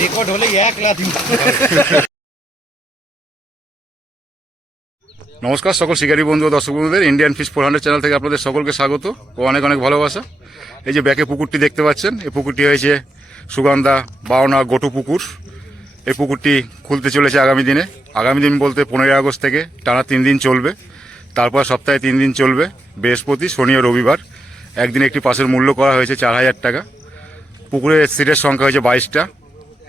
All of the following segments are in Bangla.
রেকর্ড হলে 1 লাখ। নমস্কার সকল শিকারী বন্ধু ও দর্শক বন্ধুদের, ইন্ডিয়ান ফিশ 400 চ্যানেল থেকে আপনাদের সকলকে স্বাগত ও অনেক অনেক ভালোবাসা। এই যে ব্যাকে পুকুরটি দেখতে পাচ্ছেন, এই পুকুরটি হয়েছে সুগন্ধা বাওনা গটু পুকুর। এই পুকুরটি খুলতে চলেছে আগামী দিন বলতে 15 আগস্ট থেকে টানা 3 দিন চলবে। তারপর সপ্তাহে 3 দিন চলবে, বৃহস্পতি, শনি ও রবিবার। একদিনে একটি পাসের মূল্য করা হয়েছে 4000 টাকা। পুকুরের সিটের সংখ্যা হয়েছে 22টা,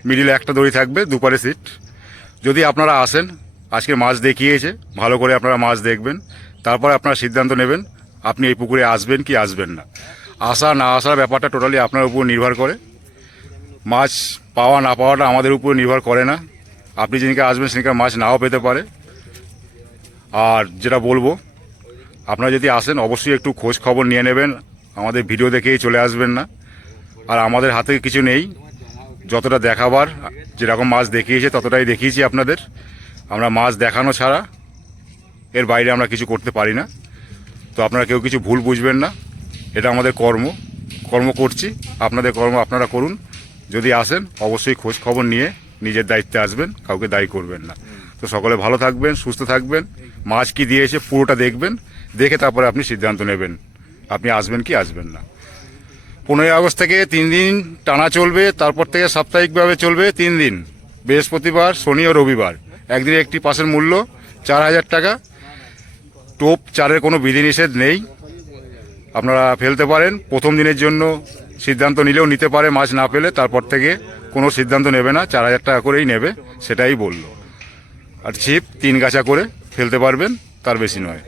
মিডিলে একটা দড়ি থাকবে, দুপারে সিট। যদি আপনারা আসেন, আজকে মাছ দেখিয়েছে, ভালো করে আপনারা মাছ দেখবেন, তারপর আপনারা সিদ্ধান্ত নেবেন আপনি এই পুকুরে আসবেন কি আসবেন না। আসা না আসার ব্যাপারটা টোটালি আপনার উপর নির্ভর করে। মাছ পাওয়া না পাওয়াটা আমাদের উপর নির্ভর করে না। আপনি যেদিনকে আসবেন সেদিনকে মাছ নাও পেতে পারে। আর যেটা বলবো, আপনারা যদি আসেন অবশ্যই একটু খোঁজ খবর নিয়ে নেবেন, আমাদের ভিডিও দেখেই চলে আসবেন না। আর আমাদের হাতে কিছু নেই, যতটা দেখাবার যেরকম মাছ দেখিয়েছে ততটাই দেখিয়েছি আপনাদের। আমরা মাছ দেখানো ছাড়া এর বাইরে আমরা কিছু করতে পারি না। তো আপনারা কেউ কিছু ভুল বুঝবেন না, এটা আমাদের কর্ম করছি, আপনাদের কর্ম আপনারা করুন। যদি আসেন অবশ্যই খোঁজ খবর নিয়ে নিজের দায়িত্বে আসবেন, কাউকে দায়ী করবেন না। তো সকলে ভালো থাকবেন, সুস্থ থাকবেন, মাছ কি দিয়েছে পুরোটা দেখবেন, দেখে তারপরে আপনি সিদ্ধান্ত নেবেন আপনি আসবেন কি আসবেন না। 15 আগস্ট থেকে 3 দিন টানা চলবে, তারপর থেকে সাপ্তাহিকভাবে চলবে 3 দিন, বৃহস্পতিবার, শনি ও রবিবার। একদিনে একটি পাসের মূল্য 4000 টাকা। টোপ চারের কোনো বিধিনিষেধ নেই, আপনারা ফেলতে পারেন। প্রথম দিনের জন্য সিদ্ধান্ত নিলেও নিতে পারে, মাছ না পেলে তারপর থেকে কোনো সিদ্ধান্ত নেবে না, 4000 টাকা করেই নেবে, সেটাই বললো। আর ছিপ 3 গাছা করে ফেলতে পারবেন, তার বেশি নয়।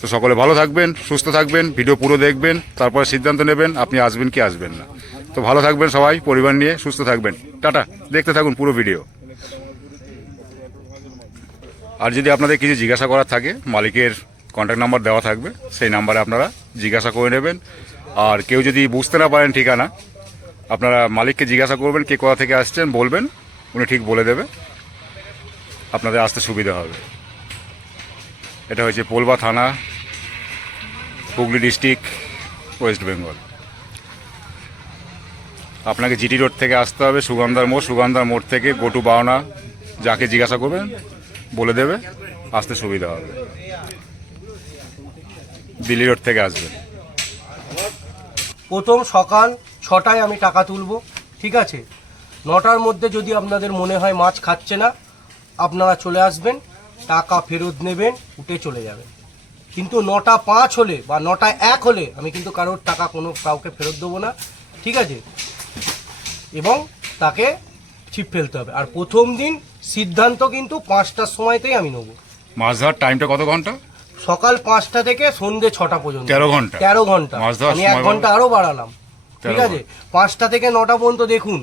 তো সকলে ভালো থাকবেন, সুস্থ থাকবেন, ভিডিও পুরো দেখবেন, তারপরে সিদ্ধান্ত নেবেন আপনি আসবেন কি আসবেন না। তো ভালো থাকবেন সবাই, পরিবার নিয়ে সুস্থ থাকবেন। টাটা, দেখতে থাকুন পুরো ভিডিও। আর যদি আপনাদের কিছু জিজ্ঞাসা করার থাকে, মালিকের কন্ট্যাক্ট নাম্বার দেওয়া থাকবে, সেই নাম্বারে আপনারা জিজ্ঞাসা করে নেবেন। আর কেউ যদি বুঝতে না পারেন ঠিকানা, আপনারা মালিককে জিজ্ঞাসা করবেন কে কোথা থেকে আসছেন, বলবেন, উনি ঠিক বলে দেবে, আপনাদের আসতে সুবিধা হবে। এটা হচ্ছে পোলবা থানা, হুগলি ডিস্ট্রিক্ট, ওয়েস্ট বেঙ্গল। আপনাকে জিটি রোড থেকে আসতে হবে সুগন্ধার মোড় থেকে গটু বাওনা, যাকে জিজ্ঞাসা করবেন বলে দেবে, আসতে সুবিধা হবে। দিল্লি রোড থেকে আসবেন। প্রথম সকাল 6টায় আমি টাকা তুলবো, ঠিক আছে। 9টার মধ্যে যদি আপনাদের মনে হয় মাছ খাচ্ছে না, আপনারা চলে আসবেন, টাকা ফেরত নেবেন, উঠে চলে যাবেন। কিন্তু 9টা 5 হলে বা 9টা 1 হলে আমি কিন্তু কারোর টাকা কাউকে ফেরত দেবো না, ঠিক আছে। এবং তাকে ছিপ ফেলতে হবে। আর প্রথম দিন সিদ্ধান্ত কিন্তু 5টার সময়তেই আমি নেবো। মাছ ধরার টাইমটা কত ঘন্টা? সকাল 5টা থেকে সন্ধ্যে 6টা পর্যন্ত। 13 ঘন্টা। 13 ঘন্টা, মাছ ধরার আমি 1 ঘন্টা আরো বাড়ালাম, ঠিক আছে। 5টা থেকে 9টা পর্যন্ত দেখুন,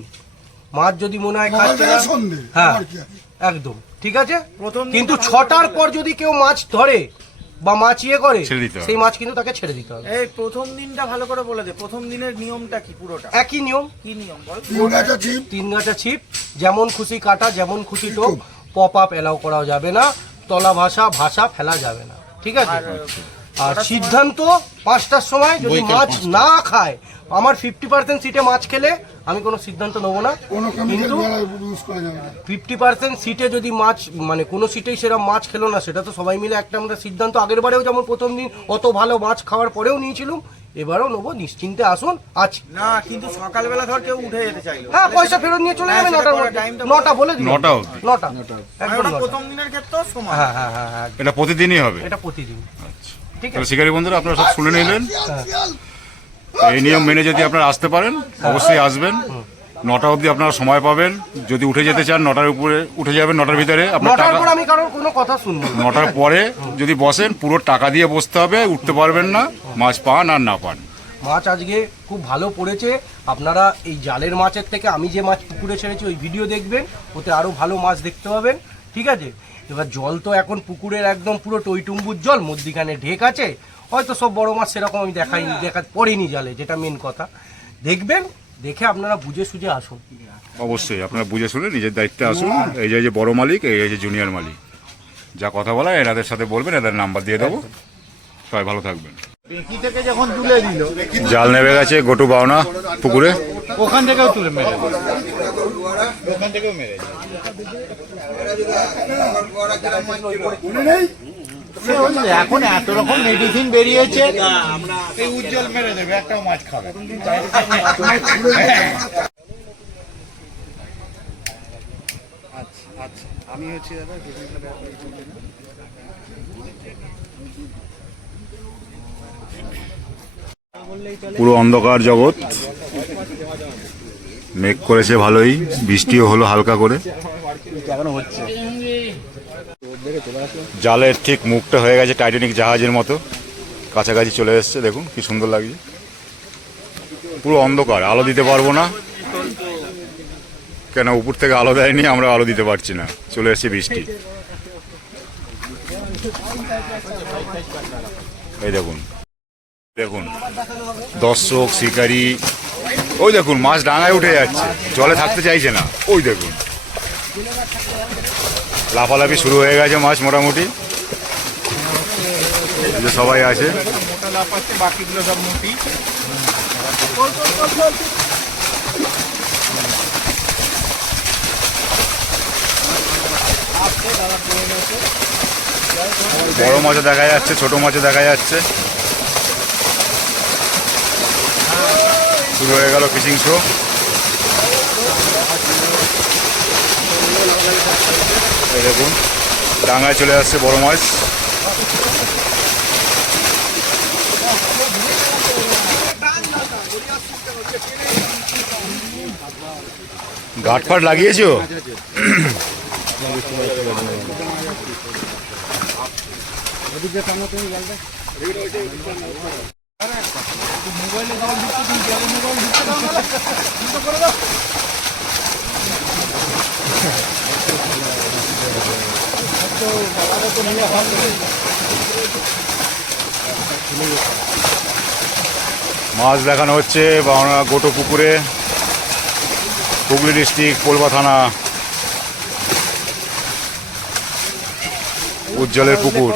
মাছ যদি মনে হয় খাচ্ছে না, হ্যাঁ একদম ঠিক আছে। কিন্তু 6টার পর যদি কেউ মাছ ধরে বা মাছ ইয়ে করে, সেই মাছ কিন্তু তাকে ছেড়ে দিতে হবে। এই প্রথম দিনটা ভালো করে বলে দে, প্রথম দিনের নিয়মটা কি? পুরোটা একই নিয়ম। কি নিয়ম বল? 3 গাছা ছিপ, যেমন খুশি কাটা, যেমন খুশি টোপ, পপ আপ এলাও করা যাবে না, তলা ভাষা ফেলা যাবে না, ঠিক আছে। আর সিদ্ধান্ত 5টার সময় যদি মাছ না খায়, আমার 50% সিটে মাছ খেলে আমি কোনো সিদ্ধান্ত নেবো না। কিন্তু 50% সিটে যদি মাছ, মানে কোনো সিটেই সেরকম মাছ খেলো না, সেটা তো সবাই মিলে একটা আমরা সিদ্ধান্ত আগের বারেও যেমন প্রথম দিন অত ভালো মাছ খাওয়ার পরেও নিয়েছিলাম, এবারও নেবো। নিশ্চিন্তে আসুন। আচ্ছা না, কিন্তু সকালবেলা ধর কেউ উঠে যেতে চাইলো, হ্যাঁ পয়সা ফেরত নিয়ে চলে যাবে। 9টার মধ্যে, 9টা বলে দিন, 9টা একদম। প্রথম দিনের ক্ষেত্রেও সমান। হ্যাঁ হ্যাঁ হ্যাঁ হ্যাঁ, এটা প্রতিদিনই হবে? এটা প্রতিদিন। ঠিক তাহলে আছে শিকারী বন্ধুরা আপনারা সব শুনে নিলেন। এই নিয়ম মেনে যদি আপনারা আসতে পারেন, অবশ্যই আসবেন। 9টা অবধি আপনারা সময় পাবেন। যদি উঠে যেতে চান 9টার উপরে উঠে যাবেন, 9টার ভিতরে আপনার টাকা। আমি কারোর কোনো কথা শুনবো না। 9টার পরে যদি বসেন, পুরো টাকা দিয়ে বসতে হবে, উঠতে পারবেন না, মাছ পান আর না পান। মাছ আজকে খুব ভালো পড়েছে। আপনারা এই জালের মাছের থেকে আমি যে মাছ পুকুরে ছেড়েছি ওই ভিডিও দেখবেন, ওতে আরও ভালো মাছ দেখতে পাবেন, ঠিক আছে। এবার জল তো এখন পুকুরের একদম পুরো টইটুম্বুর জল, মধ্যিখানে ঢেক আছে, হয়তো সব বড় মাছ সেরকম আমি দেখা পড়িনি জালে, যেটা মেন কথা। দেখবেন, দেখে আপনারা বুঝে সুঝে আসুন। অবশ্যই আপনারা বুঝে শুনে নিজের দায়িত্বে আসুন। এই যে বড় মালিক, এই যে জুনিয়র মালিক, যা কথা বলা এনাদের সাথে বলবেন, এদের নাম্বার দিয়ে দেবো। সবাই ভালো থাকবেন। বেঁকি থেকে যখন তুলে দিল জাল নেমে গেছে গোটু বাওনা পুকুরে। ওখান থেকেও তুলে মেরে দিল। ওখান থেকেও মেরে দিল। এখন এত রকম মেডিসিন বেরিয়েছে, এই উজ্জ্বল মেরে দেবে, একটাও মাছ খাবে। আমি হচ্ছি দাদা পুরো অন্ধকার জগৎ, মেঘ করেছে ভালোই, বৃষ্টিও হলো হালকা করে। জালের ঠিক মুখটা হয়ে গেছে টাইটানিক জাহাজের মতো, কাছাকাছি চলে এসছে। দেখুন কি সুন্দর লাগছে, পুরো অন্ধকার, আলো দিতে পারবো না কেন, উপর থেকে আলো দেয়নি, আমরা আলো দিতে পারছি না, চলে এসছে বৃষ্টি। এই দেখুন দেখুন দর্শক শিকারি, ওই দেখুন মাছ ডাঙায় উঠে যাচ্ছে, জলে থাকতে চাইছে না। ওই দেখুন লাফালাফি শুরু হয়ে গেছে, মাছ মোটামুটি সবাই আছে। মোটা লাফাচ্ছে, বাকিগুলো সব মুটি। বড় মাছও দেখা যাচ্ছে, ছোট মাছও দেখা যাচ্ছে। শুরু হয়ে গেল ফিশিং শো। এই দেখুন ডাঙায় চলে আসছে বড় মাছ। গাঁটফাট লাগিয়েছো? মাছ দেখানো হচ্ছে বাওনা গোটো পুকুরে, হুগলি ডিস্ট্রিক্ট, পোলবা থানা, উজ্জ্বলের পুকুর।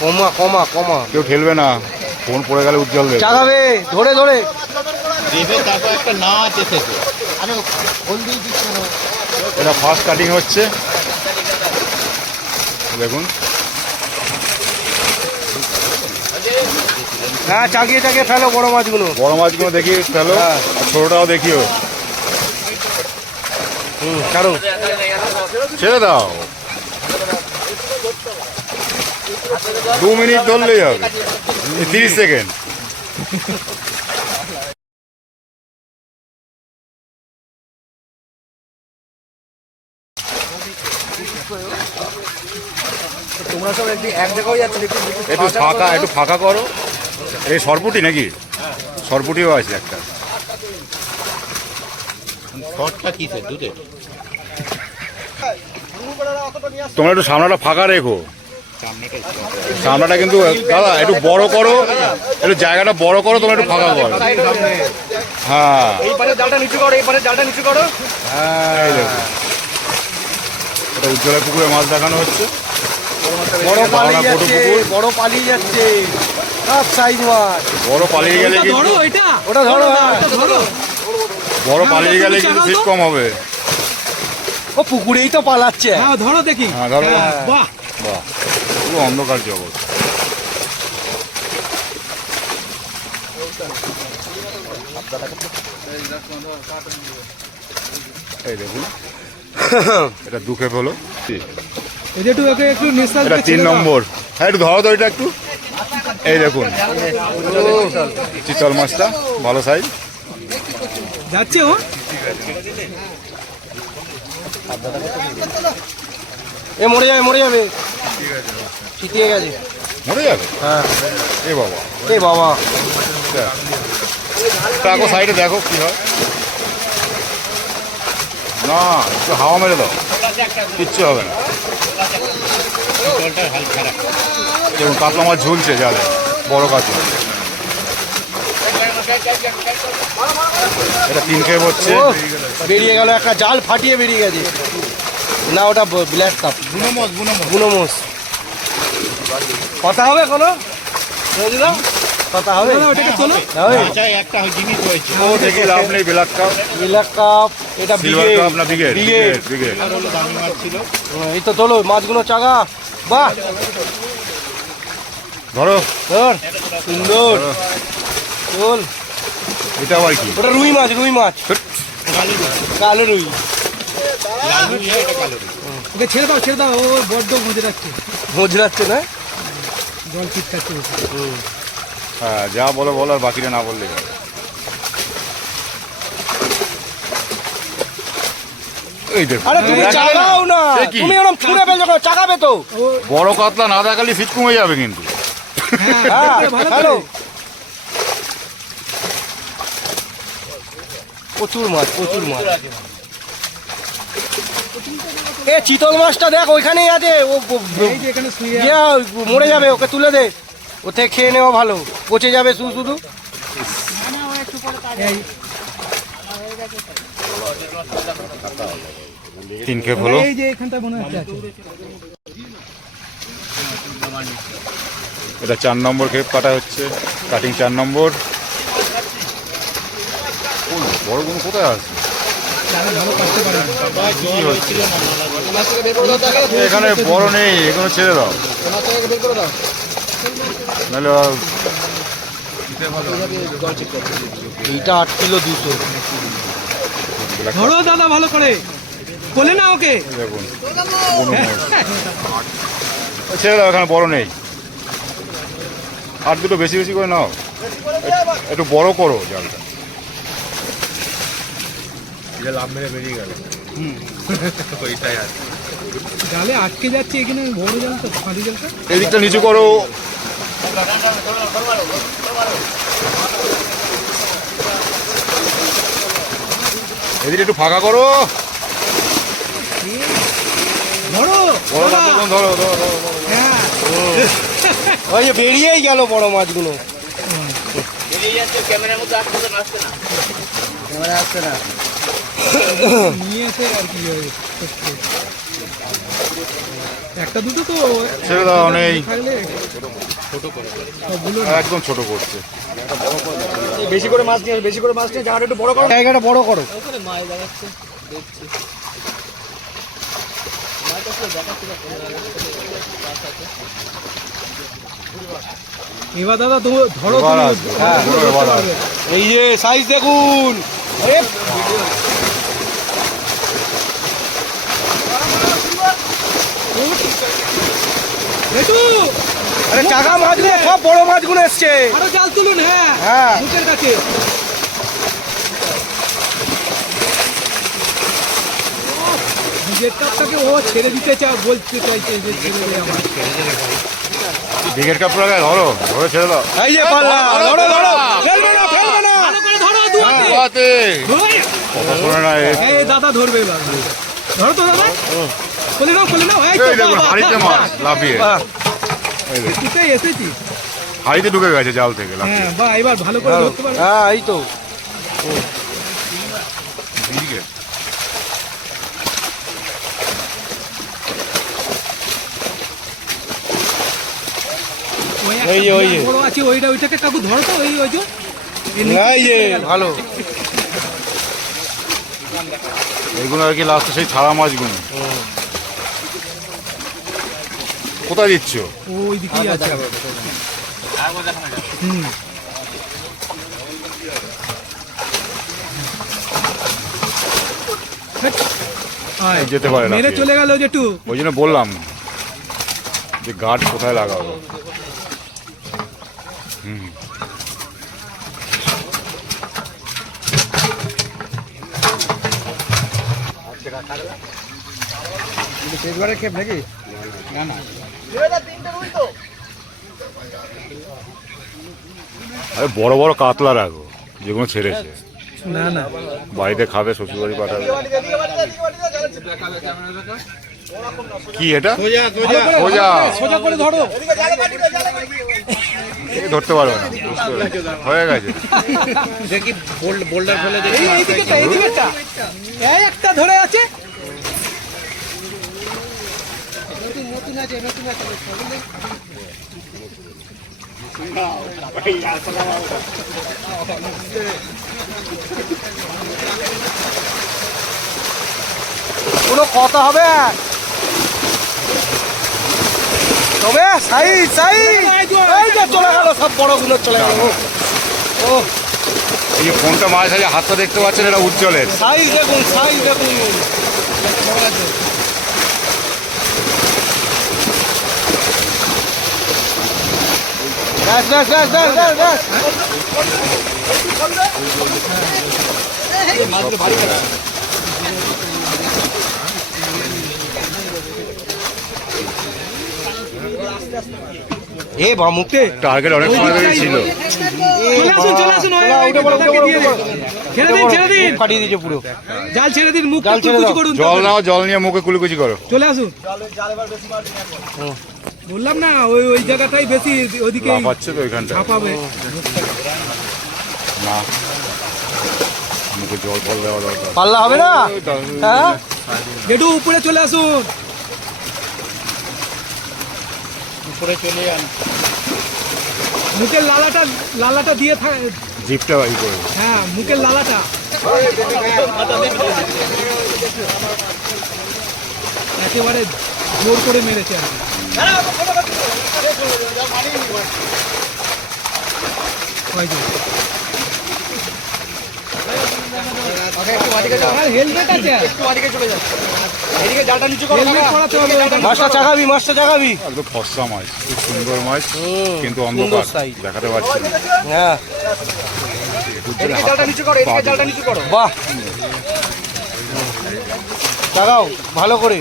কমা কমা কমা, কেউ ঠেলবে না, ফোন পড়ে গেলে উজ্জ্বল দেবে। চাগাবে ধরে ধরে দেবে, তারপর একটা নাচ এসেছে। আরে ফোন দিয়ে দিচ্ছে না। এটা ফার্স্ট কাটিং হচ্ছে, দেখুন। হ্যাঁ চাগিয়ে চাগিয়ে ফেলো বড় মাছগুলো। বড় মাছগুলো দেখি ফেলো, আর ছোটটাও দেখিও। ছাড়ো, ছেড়ে দাও, 2 মিনিট ধরলেই হবে, 30 সেকেন্ড। তোমরা সব এক জায়গায় যাচ্ছ, একটু ফাঁকা করো। এই সরপুটি নাকি? সরপুটিও আছে একটা। শর্টটা কিসের? দুধের? তোমরা একটু সামনাটা ফাঁকা রেখো, সামনাটা কিন্তু দাদা একটু বড় করো, একটু জায়গাটা বড় করো, তোমরা একটু ফাঁকা করো। হ্যাঁ এই পারে জালটা নিচু করো, এই পারে জালটা নিচু করো। হ্যাঁ এই দেখো, এটা উজ্জ্বলের পুকুরে মাছ দেখানো হচ্ছে। বড় পালিয়ে গোটো যাচ্ছে, পুকুর, বড় পালিয়ে যাচ্ছে, সব সাইজ মাছ। বড় পালিয়ে গেলে কিন্তু ওটা ধরো, বড় পালিয়ে গেলে কিন্তু ফিট কম হবে। ও পুকুরেই তো পালাচ্ছে। হ্যাঁ ধরো, বাহ বাহ, পুরো অন্ধকার জগৎ। এই দেখুন এটা 2 খেপ হলো, এটা 3 নম্বর। হ্যাঁ একটু ধরো তো এটা একটু। এই দেখুন চিতল মাছটা ভালো সাইজ যাচ্ছে। ও এ মরে যাবে, মরে যাবে, চিতিয়ে গেছে, মরে যাবে। হ্যাঁ এ বাবা, এ বাবা, দেখো সাইডে দেখো কি হয়। না একটু হাওয়া মেরে দাও, কিচ্ছু হবে না। দেখুন কাতলা মাছ ঝুলছে জালে, বড় কাতলা। এটা 3 খেপ হচ্ছে। ও বেরিয়ে গেল, একটা জাল ফাটিয়ে বেরিয়ে গেছে। না ওটা ব্ল্যাক কাপ, বুনোমোস। কথা হবে কোনো? বুঝলাম কথা হবে ওটাকে তোলো। হবে আচ্ছা একটা জিনিস হয়েছে ও দেখি লাভ নেই, ব্ল্যাক কাপ, ব্ল্যাক কাপ, এটা সিলভার বিগেট কাপ না ব্রিগেড? ব্রিগেড। ব্রিগেড। আর হলো দামি মাছ ছিল এই তো তোলো মাছগুলো চাগা, বাহ ধরো, ধর সুন্দর চল। এটা আবার কি? ওটা রুই মাছ, রুই মাছ, কালো রুই। লাল রুই, এটা কালো রুই। ওকে ছেড়ে দাও ও বড্ড মজে রাখছে, মজরাচ্ছে না? জল চিৎকাচ্ছে বেশি। হ্যাঁ, যা বলো বলো, আর বাকিটা না বললে হবে। এই দেখো, আরে তুমি চাগাও না, সে কি? তুমি এরকম ছুঁড়ে ফেলছো কেন? চাগাবে তো। বড় কাতলা না দেখালে শীত কমে যাবে কিন্তু। হ্যাঁ হ্যাঁ ভালো হ্যালো, করে। প্রচুর মাছ, প্রচুর মাছ। এ চিতল মাছটা দেখ ওইখানেই আছে, ও এই যে এখানে শুয়ে মরে যাবে, ওকে তুলে দে, ও থেকে খেয়ে নেওয়া ভালো, পচে যাবে শুধু। এই তিন খেপ হলো। এই যে এখানটা মনে হচ্ছে আছে। এটা 4 নম্বর খেপ কাটা হচ্ছে, কাটিং 4 নম্বর। ও, বড়গুলো কোথায় আছে? কি হচ্ছে? এখানে বড় নেই, এগুলো ছেড়ে দাও, নাহলে এইটা 8 কিলো 200। ধরো দাদা ভালো করে, বলে না ওকে। দেখুন ছেড়ে দাও, এখানে বড় নেই। আর দুটো বেশি বেশি করে নাও, একটু বড় করো জালটা। জালে আটকে যাচ্ছে এখানে, বড় জাল তো, ফাঁদি জালটা। এদিকটা নিচু করো। এদিকে একটু ফাঁকা করো। ধরো বড় দাদা। মাছ ধরো, ধরো, ধরো, ধরো। হ্যাঁ ওই যে বেরিয়েই গেল বড় মাছগুলো। নিয়ে এসে আর কি হবে, একটা দুটো তো ছেড়ে দাও, নেই, থাকলে একদম ছোট করছে। জায়গাটা বড় করো। এবার দাদা তো ধরো এবার তুমি। আসবে, হ্যাঁ, এবার আসবে। এই যে সাইজ দেখুন। একটু আরে চাগা মাছগুলো সব বড় মাছগুলো এসছে। আরো জাল তুলুন, হ্যাঁ হ্যাঁ। মুখের কাছে। নিজের কাপটাকে ও ছেড়ে দিতে বলতে চাইছে যে ছেড়ে দে আমার। ব্রিগেড কাপ লাগায় ধরো, ধরে ছেড়ে দাও। এই যে পাল্লা, ধরো ধরো, ফেলবে না, ফেলবে না। ভালো করে ধরো দু হাতে। বাতে ওই, কথা শোনে না এ। এই দাদা ধরবে এবার। ধরো তো দাদা, খুলে নাও, এই তো এই দেখুন, বাবা, হাড়িতে মাছ লাফিয়ে, বাহ, এই দেখুন, কোথায় এসেছি। হাড়িতে ঢুকে গেছে জাল থেকে লাফিয়ে। হ্যাঁ বা এবার ভালো করে ধরতে পারবে। হ্যাঁ এই তো। ব্রিগেড। ওই এই যে, ওই যে। একটা বড় আছে ওইটাকে কাকু ধরো তো, ওই যে এই যে ভালো। এইগুলো আর কি লাস্টে সেই ছাড়া মাছগুলো। কোথায় দিচ্ছ? ওই দিকেই আছে। হুম আয়, যেতে পারে না মেরে চলে গেল যে একটু। ওই জন্য বললাম যে গার্ড কোথায় লাগাবো। ক্ষেপ নাকি? আরে বড় বড় কাতলা রাখো, যেগুলো ছেড়েছে, না না বাড়িতে খাবে, শ্বশুরবাড়ি পাঠাবে। কি এটা? সোজা সোজা করে ধরো। এ ধরতে পারবে না, বুঝতে পেরেছি। হয়ে গেছে। দেখি বোল্ডার ফেলে দেখি এইদিকেটা এই একটা ধরে আছে। কোনো কথা হবে তবে সাইজ সাইজ এই যে চলে গেল, সব বড়গুলো চলে গেল। ও এই যে ফোনটা মাঝে সাঝে হাতটা দেখতে পাচ্ছেন, এটা উজ্জ্বলের। সাইজ দেখুন, সাইজ দেখুন। ব্যাস ব্যাস ব্যাস ব্যাস ব্যাস ব্যাস। এ বামুকে টার্গেট অনেক সময় ধরেই ছিল। চলে আসুন দাদাকে দিয়ে দিন। ছেড়ে দিন ফাটিয়ে দিয়েছে পুরো। জাল ছেড়ে দিন, মুখ জাল ছেড়ে কুচি দাও। করুন। জল নাও, জল নিয়ে মুখে কুলকুচি করো। চলে আসুন। বললাম না ওই জায়গাটাই বেশি, ওইদিকে লাফাচ্ছে তো ওইখানটা। ছাপাবে। না, মুখে জল ফল দেওয়া দরকার। পাল্লা হবে না? হ্যাঁ একটু উপরে চলে আসুন। উপরে চলে যান। মুখের লালাটা দিয়ে জিপটা বাই করে। হ্যাঁ, মুখের লালাটা। একেবারে জোর করে মেরেছে আর কি। হেলমেট আছে, হেলমেট পরাতে হবে। মাছটা চাগাবি, মাছটা চাগাবি। একদম ফর্সা মাছ, খুব সুন্দর মাছ, কিন্তু সুন্দর অন্ধকার size। দেখাতে পারছি না। হ্যাঁ বাহ, চাগাও ভালো করে।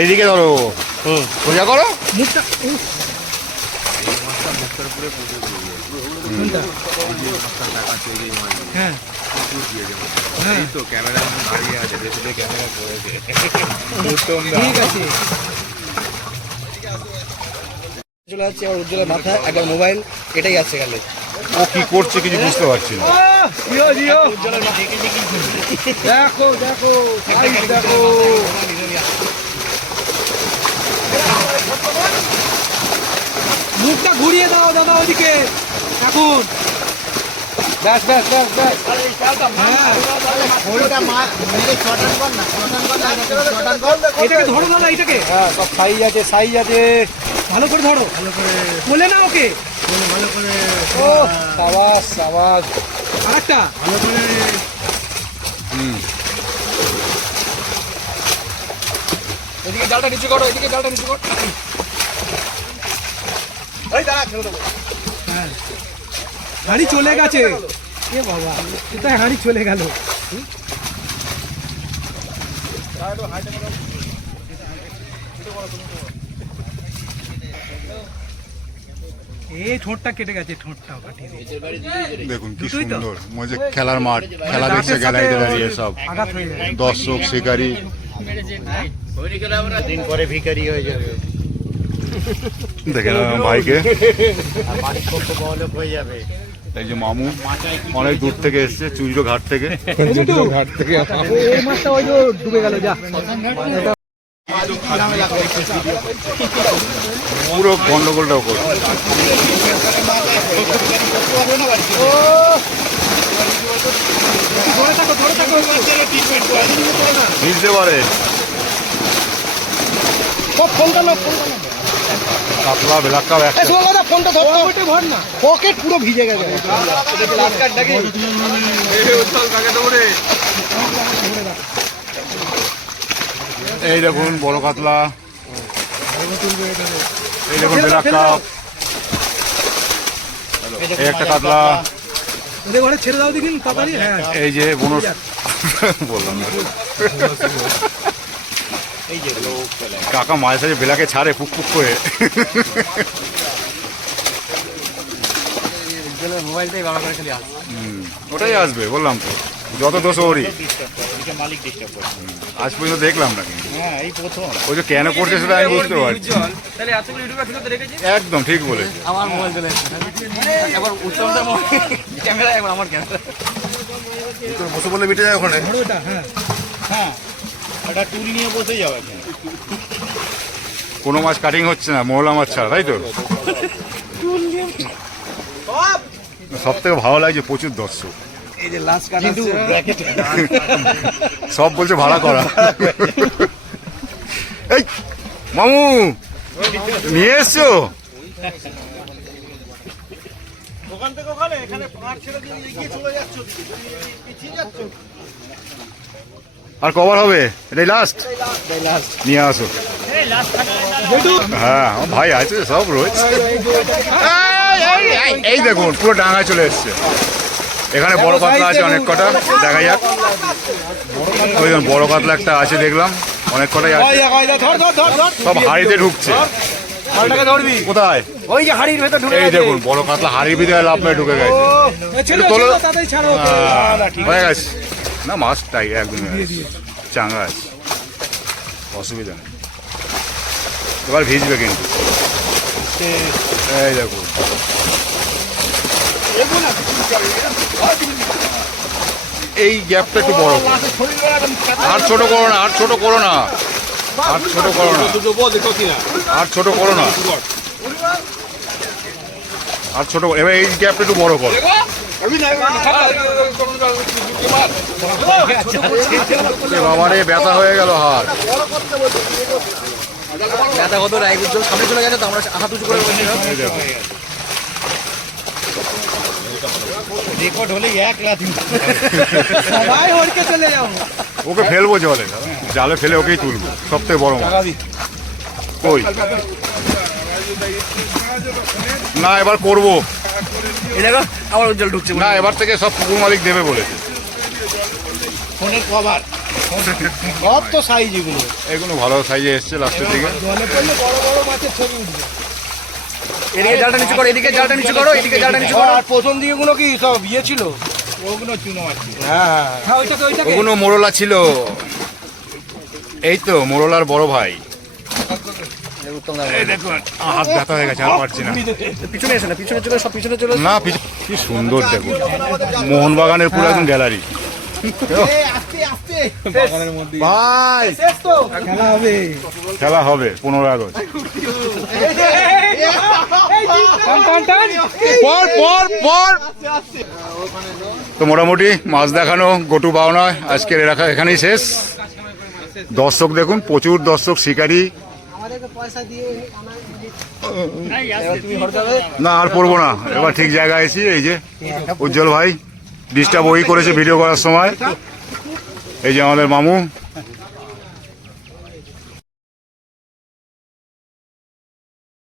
এইদিকে ধরো, সোজা করো। মুখটা উফ। কোনটা? হ্যাঁ হ্যাঁ, ঠিক আছে। চলে যাচ্ছে আমার উজ্জ্বলের মাথায়, একবার মোবাইল এটাই আছে গেলে। ও কি করছে কিছু বুঝতে পারছি না। দেখো দেখো সাইজ দেখো। মুখটা ঘুরিয়ে দাও দাদা ওদিকে এখন। ব্যাস ব্যাস ব্যাস ব্যাস। হ্যাঁ, ওইটা মেরে শটান কর না, শটান কর না, শটান কর। এটাকে ধরো দাদা, এটাকে হ্যাঁ সব সাইজ আছে, সাইজ আছে। ভালো করে ধরো, বলে না ওকে। ও সাবাস সাবাস। আরেকটা এদিকে জালটা নিচু করো, এদিকে জালটা নিচু করো। এই দাঁড়া, ছেড়ে দেবো। হাঁড়ি চলে গেছে। এ বাবা, কোথায় হাঁড়ি চলে গেল? এই ঠোঁটটা কেটে গেছে, ঠোঁটটাও কাটিয়ে দিয়েছে। দেখুন কি দুটোই তো? সুন্দর, মজা খেলার মাঠ, খেলা দেখছে গ্যালারিতে দাঁড়িয়ে সব আঘাত হয়ে যায়। দর্শক শিকারী। দিন পরে ভিখারি হয়ে যাবে, দেখে না ভাইকে, বাড়ির পক্ষ বড়লোক হয়ে যাবে। এই যে মামু অনেক দূর থেকে এসছে, চুইরো ঘাট থেকে। এই মাছটা ওই যে ডুবে গেল, যা। পুরো গন্ডগোলটা ওপর। ধরে থাকো, ধরে থাকো। ভিজতে পারে, ফোনটা না, ফোনটা না। কাতলা বেলাক্কাও একটা। এই শোনো দাদা, ফোনটা ধরো। ওইটা ধর না। পকেট পুরো ভিজে গেছে। এই দেখুন বড় কাতলা, এই দেখুন বেলাক্কা, এই একটা কাতলা, ওদের ঘরে ছেড়ে দাও দেখিন তাড়াতাড়ি। হ্যাঁ, এই যে বনস বললাম না। কাকা মাঝে সাঝে বেলাকে ছাড়ে পুক পুক করে। মোবাইলটাই বাবা করে খালি আসে। ওটাই আসবে, বললাম তো, যত দোষ ওরই। মালিক ডিস্টার্ব করছে। আজ পর্যন্ত দেখলাম না, কিন্তু হ্যাঁ এই প্রথম। ওই যে কেন করছে সেটা আমি বুঝতে পারছি। তাহলে এতগুলো ইউটিউবার ছিল তো রেখেছি। একদম ঠিক বলেছে। আমার মোবাইল চলে এসেছে, একবার উত্তমটা ক্যামেরা, একবার আমার ক্যামেরা। বসে বলে মিটে যায় ওখানে। ধরো ওটা। হ্যাঁ, হ্যাঁ একটা টুল নিয়ে বসে যাবে। কোনো মাছ কাটিং হচ্ছে না, মৌলা মাছ ছাড়া, তাই তো? সব থেকে ভালো লাগছে প্রচুর দর্শক, এই যে লাস্ট কাটা সব বলছে ভাড়া করা। এই মামু নিয়ে এসছো? আর কবার হবে? এটাই লাস্ট? নিয়ে আসো। হ্যাঁ আমার ভাই আছে সব রোজ। এই দেখুন পুরো ডাঙায় চলে এসছে। এখানে বড় কাতলা আছে অনেক কটা, দেখা যাক। ওই বড় কাতলা একটা আছে দেখলাম, অনেক কটাই আছে, সব হাড়িতে ঢুকছে। কোথায়? ওই যে হাড়ির ভেতর ঢুকে এই দেখুন বড় কাতলা হাড়ির ভিতরে লাভ মেরে ঢুকে গেছে। তোলো। হয়ে গেছে না, মাছটাই একদম চাঙ্গা আছে, অসুবিধা নেই। এবার ভিজবে কিন্তু। এই দেখুন এই গ্যাপটা একটু বড়, আর ছোট করো না, আর ছোট করো না, আর ছোট করো না, আর ছোট করো না, আর ছোট। এবার এই গ্যাপটা একটু বড় করো। বাবারে ব্যথা হয়ে গেল হাত। ব্যথা কত রায় উজ্জ্বল সামনে চলে গেছে তো আমরা হাত উঁচু করে বসেছিলাম। রেকর্ড হলে এক রাত সবাই হরকে চলে যাবো। ওকে ফেলবো জলে, জালে ফেলে ওকেই তুলবো, সব থেকে বড় মাছ। কই না এবার করবো এই দেখো আবার উজ্জ্বল ঢুকছে। না, এবার থেকে সব পুকুর মালিক দেবে বলেছে। ফোনের কভার সব তো সাইজ এগুলো। এগুলো ভালো সাইজে এসছে লাস্টের দিকে। জলে পড়লে বড় বড় মাছের ছবি উঠবে। এদিকে জালটা নিচু করো, এদিকে জালটা নিচু করো, এদিকে জালটা নিচু করো। আর প্রথম দিকে গুলো কি সব ইয়ে ছিল? ওগুলো চুনো মাছ ছিল। হ্যাঁ হ্যাঁ ওইটাকে ওগুলো মোরলা ছিল, এই তো মোরলার বড় ভাই। এই দেখুন হাত ব্যথা হয়ে গেছে, আর পারছি না। পিছনে এসে না, পিছনে চলে, সব পিছনে চলে। না কি সুন্দর দেখুন, মোহনবাগানের পুরো একদম গ্যালারি। ভাই খেলা হবে। খেলা হবে 15 আগস্ট। পর পর পর। তো মোটামুটি মাছ দেখানো গটু বাওনা আজকের এখানেই শেষ। দর্শক দেখুন, প্রচুর দর্শক, শিকারি। না আর পড়বো না, এবার ঠিক জায়গায় আছি। এই যে উজ্জ্বল ভাই ডিস্টার্ব ওই করেছে ভিডিও করার সময়। এই যে আমাদের মামু।